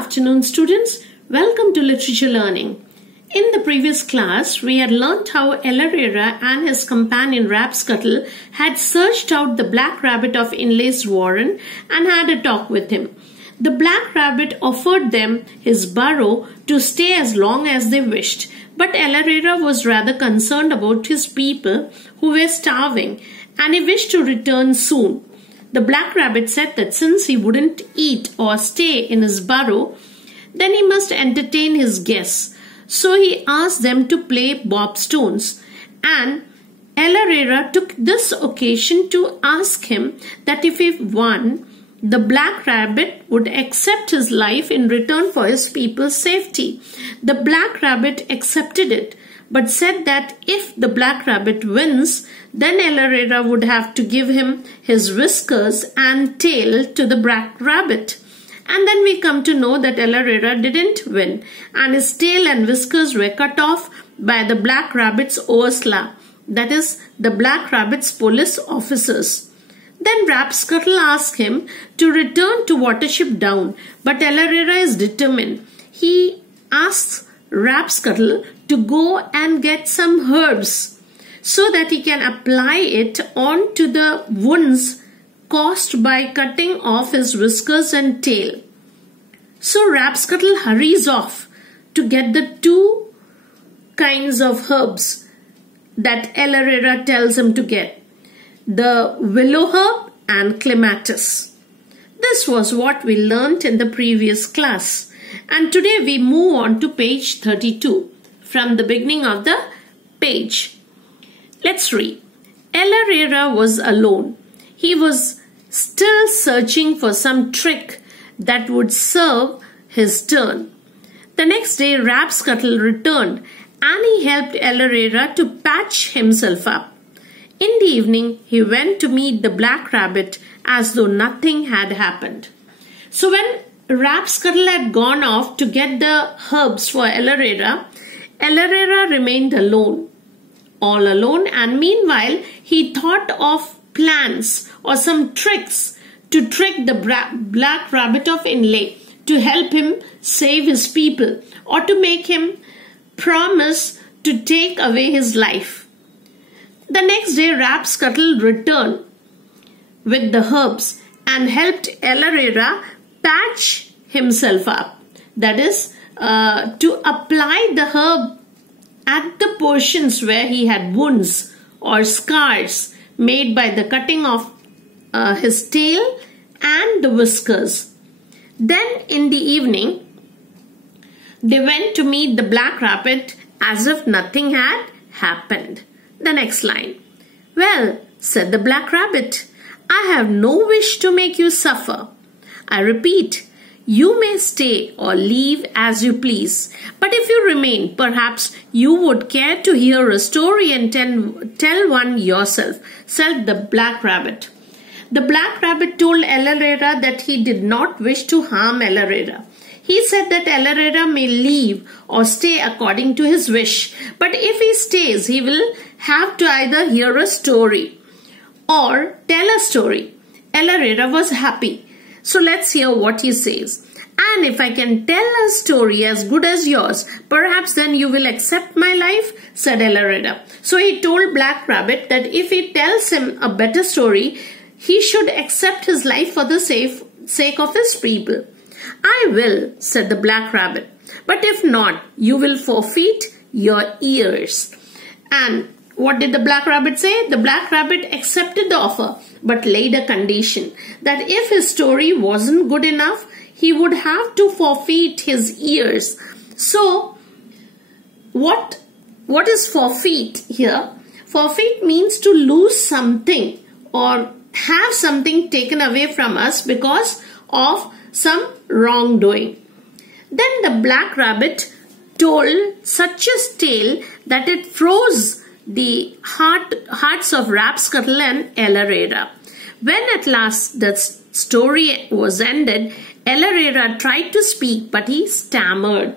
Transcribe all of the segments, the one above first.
afternoon, students. Welcome to Literature Learning. In the previous class, we had learnt how Elarera and his companion Rapscuttle had searched out the Black Rabbit of Inlay's warren and had a talk with him. The Black Rabbit offered them his burrow to stay as long as they wished, but Elarera was rather concerned about his people who were starving and he wished to return soon. The Black Rabbit said that since he wouldn't eat or stay in his burrow, then he must entertain his guests. So he asked them to play bobstones, and Elarera took this occasion to ask him that if he won, the Black Rabbit would accept his life in return for his people's safety. The Black Rabbit accepted it, but said that if the Black Rabbit wins, then Elarera would have to give him his whiskers and tail to the Black Rabbit. And then we come to know that Elarera didn't win, and his tail and whiskers were cut off by the Black Rabbit's Orsla, that is, the Black Rabbit's police officers. Then Rapscuttle asked him to return to Watership Down, but Elarera is determined. He asks Rapscuttle to go and get some herbs so that he can apply it onto the wounds caused by cutting off his whiskers and tail. So Rapscuttle hurries off to get the two kinds of herbs that Elarera tells him to get, the willow herb and clematis. This was what we learnt in the previous class, and today we move on to page 32 from the beginning of the page. Let's read. Elarera was alone. He was still searching for some trick that would serve his turn. The next day Rapscuttle returned and he helped Elarera to patch himself up. In the evening he went to meet the Black Rabbit as though nothing had happened. So when Rapscuttle had gone off to get the herbs for Elarera, Elarera remained alone. All alone, and meanwhile he thought of plans or some tricks to trick the Black Rabbit of Inlay to help him save his people or to make him promise to take away his life. The next day Rapscuttle returned with the herbs and helped Elarera patch himself up. That is, to apply the herb at the portions where he had wounds or scars made by the cutting of his tail and the whiskers. Then in the evening, they went to meet the Black Rabbit as if nothing had happened. The next line. Well, said the Black Rabbit, I have no wish to make you suffer. I repeat, you may stay or leave as you please, but if you remain, perhaps you would care to hear a story and tell one yourself, said the Black Rabbit. The Black Rabbit told Elarera that he did not wish to harm Elarera. He said that Elarera may leave or stay according to his wish, but if he stays, he will have to either hear a story or tell a story. Elarera was happy. So let's hear what he says. And if I can tell a story as good as yours, perhaps then you will accept my life, said Elarera. So he told Black Rabbit that if he tells him a better story, he should accept his life for the sake of his people. I will, said the Black Rabbit. But if not, you will forfeit your ears. And what did the Black Rabbit say? The Black Rabbit accepted the offer, but laid a condition that if his story wasn't good enough, he would have to forfeit his ears. So, what is forfeit here? Forfeit means to lose something or have something taken away from us because of some wrongdoing. Then the Black Rabbit told such a tale that it froze the hearts of Rapscuttle and Elarera. When at last the story was ended, Elarera tried to speak, but he stammered.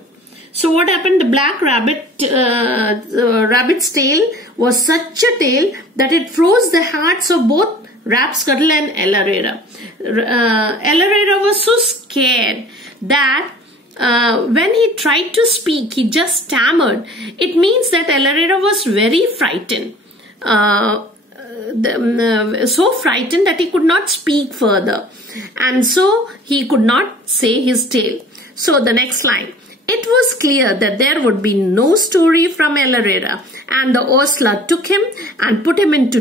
So what happened? The Black Rabbit, rabbit's tail was such a tail that it froze the hearts of both Rapscuttle and Elarera. Elarera was so scared that when he tried to speak, he just stammered. It means that El Herrera was very frightened. So frightened that he could not speak further. And so he could not say his tale. So the next line. It was clear that there would be no story from El Herrera, and the ostler took him and put him into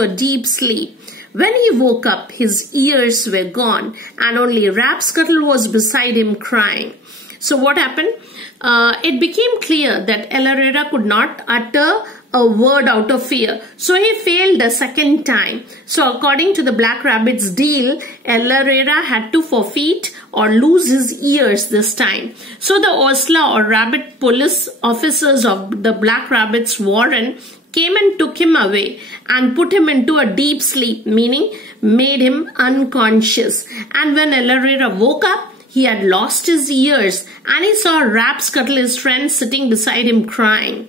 a deep sleep. When he woke up, his ears were gone, and only Rapscuttle was beside him crying. So what happened? It became clear that El Herrera could not utter a word out of fear. So he failed a second time. So according to the Black Rabbit's deal, El Herrera had to forfeit or lose his ears this time. So the ostler or rabbit police officers of the Black Rabbit's warren came and took him away and put him into a deep sleep, meaning made him unconscious. And when El Herrera woke up, he had lost his ears, and he saw Rapscuttle, his friend, sitting beside him crying.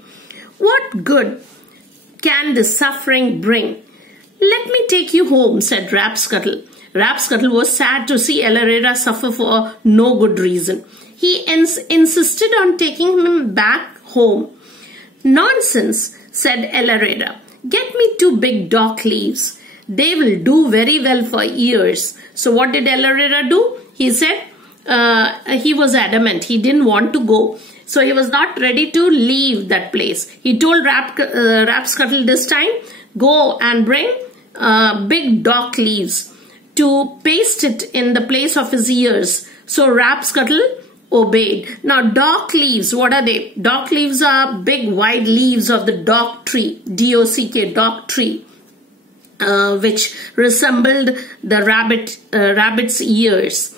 What good can this suffering bring? Let me take you home, said Rapscuttle. Rapscuttle was sad to see El Herrera suffer for no good reason. He insisted on taking him back home. Nonsense, said El Herrera. Get me 2 big dock leaves. They will do very well for ears. So what did El Herrera do? He said he was adamant. He didn't want to go. So he was not ready to leave that place. He told Rapscuttle this time, go and bring big dock leaves to paste it in the place of his ears. So Rapscuttle obeyed. Now dock leaves, what are they? Dock leaves are big wide leaves of the dock tree, D-O-C-K, dock tree, which resembled the rabbit's ears.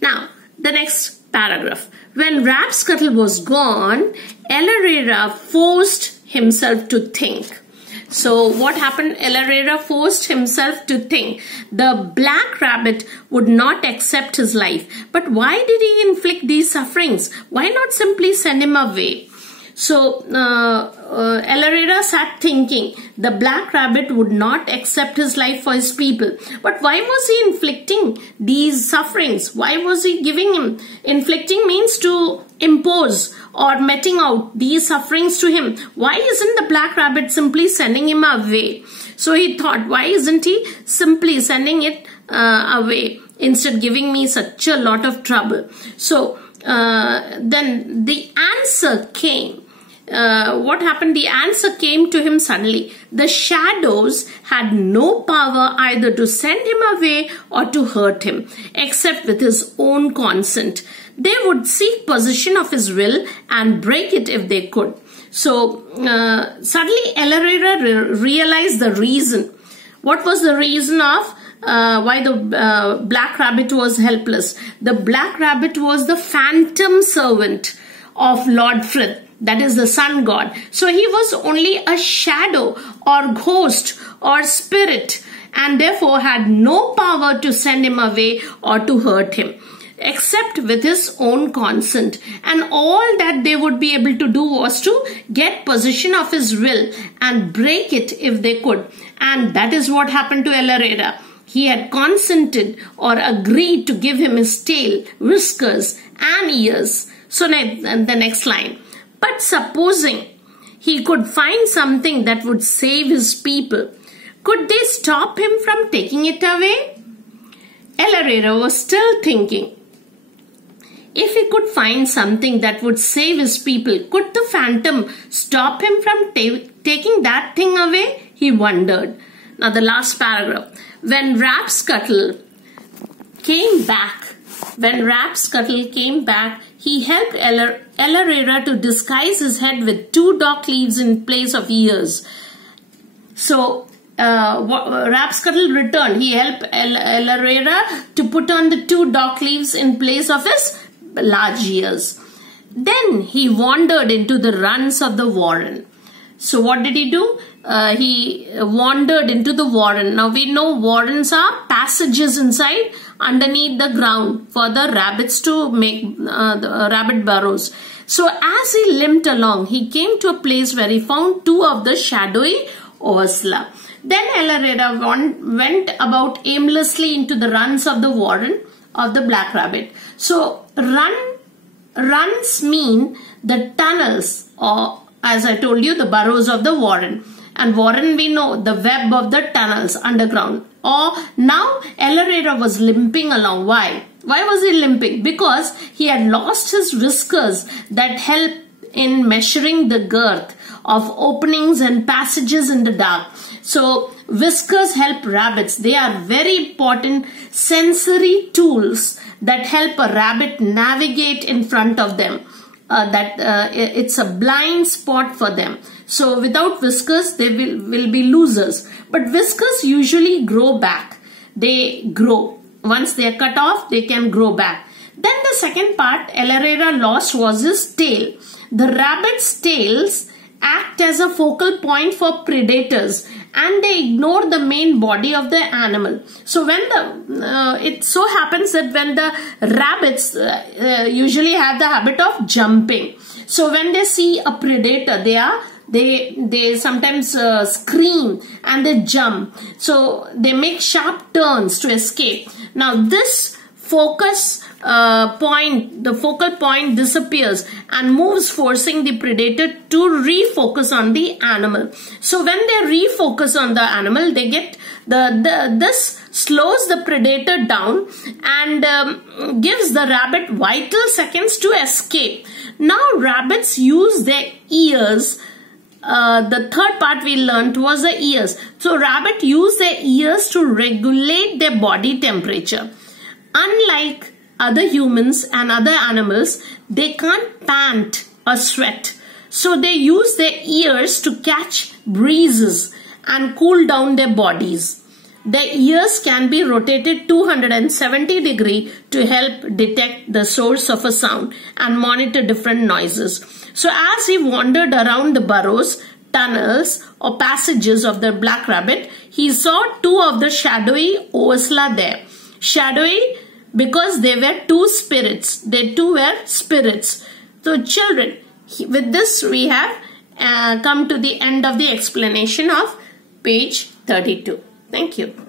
Now the next paragraph. When Rapscuttle was gone, El Herrera forced himself to think. So what happened? El Herrera forced himself to think. The Black Rabbit would not accept his life. But why did he inflict these sufferings? Why not simply send him away? So El Herrera sat thinking. The Black Rabbit would not accept his life for his people. But why was he inflicting these sufferings? Why was he giving him? Inflicting means to impose or meting out these sufferings to him. Why isn't the Black Rabbit simply sending him away? So he thought, why isn't he simply sending it away, instead giving me such a lot of trouble? So then the answer came. What happened? The answer came to him suddenly. The shadows had no power either to send him away or to hurt him, except with his own consent. They would seek possession of his will and break it if they could. So suddenly El Herrera realized the reason. What was the reason of why the Black Rabbit was helpless? The Black Rabbit was the phantom servant of Lord Frith, that is the sun god. So he was only a shadow or ghost or spirit, and therefore had no power to send him away or to hurt him, except with his own consent. And all that they would be able to do was to get possession of his will and break it if they could. And that is what happened to El Herrera. He had consented or agreed to give him his tail, whiskers and ears. So the next line. But supposing he could find something that would save his people, could they stop him from taking it away? El Herrera was still thinking. If he could find something that would save his people, could the phantom stop him from taking that thing away? He wondered. Now the last paragraph. When Rapscuttle came back, he helped El Herrera to disguise his head with 2 dock leaves in place of ears. So Rapscuttle returned. He helped El Herrera to put on the 2 dock leaves in place of his large ears. Then he wandered into the runs of the warren. So what did he do? He wandered into the warren. Now we know warrens are passages inside underneath the ground for the rabbits to make the rabbit burrows. So as he limped along, he came to a place where he found 2 of the shadowy ostler. Then El Herrera went about aimlessly into the runs of the warren of the Black Rabbit. So run runs mean the tunnels, or as I told you, the burrows of the warren. And warren, we know, the web of the tunnels underground. Or now Elerera was limping along. Why? Why was he limping? Because he had lost his whiskers that help in measuring the girth of openings and passages in the dark. So whiskers help rabbits. They are very important sensory tools that help a rabbit navigate in front of them. It's a blind spot for them. So without whiskers, they will be losers. But whiskers usually grow back. They grow. Once they are cut off, they can grow back. Then the second part Elerera lost was his tail. The rabbit's tails act as a focal point for predators, and they ignore the main body of the animal. So when it so happens that when the rabbits usually have the habit of jumping, so when they see a predator, they sometimes scream and they jump. So they make sharp turns to escape. Now this the focal point disappears and moves, forcing the predator to refocus on the animal. So when they refocus on the animal, they get this slows the predator down and gives the rabbit vital seconds to escape. Now rabbits use their ears. The third part we learned was the ears. So rabbit use their ears to regulate their body temperature. Unlike other humans and other animals, they can't pant or sweat. So they use their ears to catch breezes and cool down their bodies. Their ears can be rotated 270 degrees to help detect the source of a sound and monitor different noises. So as he wandered around the burrows, tunnels or passages of the black rabbit, he saw two of the shadowy Ovisla there. Shadowy because they were two spirits. They two were spirits. So children, with this we have come to the end of the explanation of page 32. Thank you.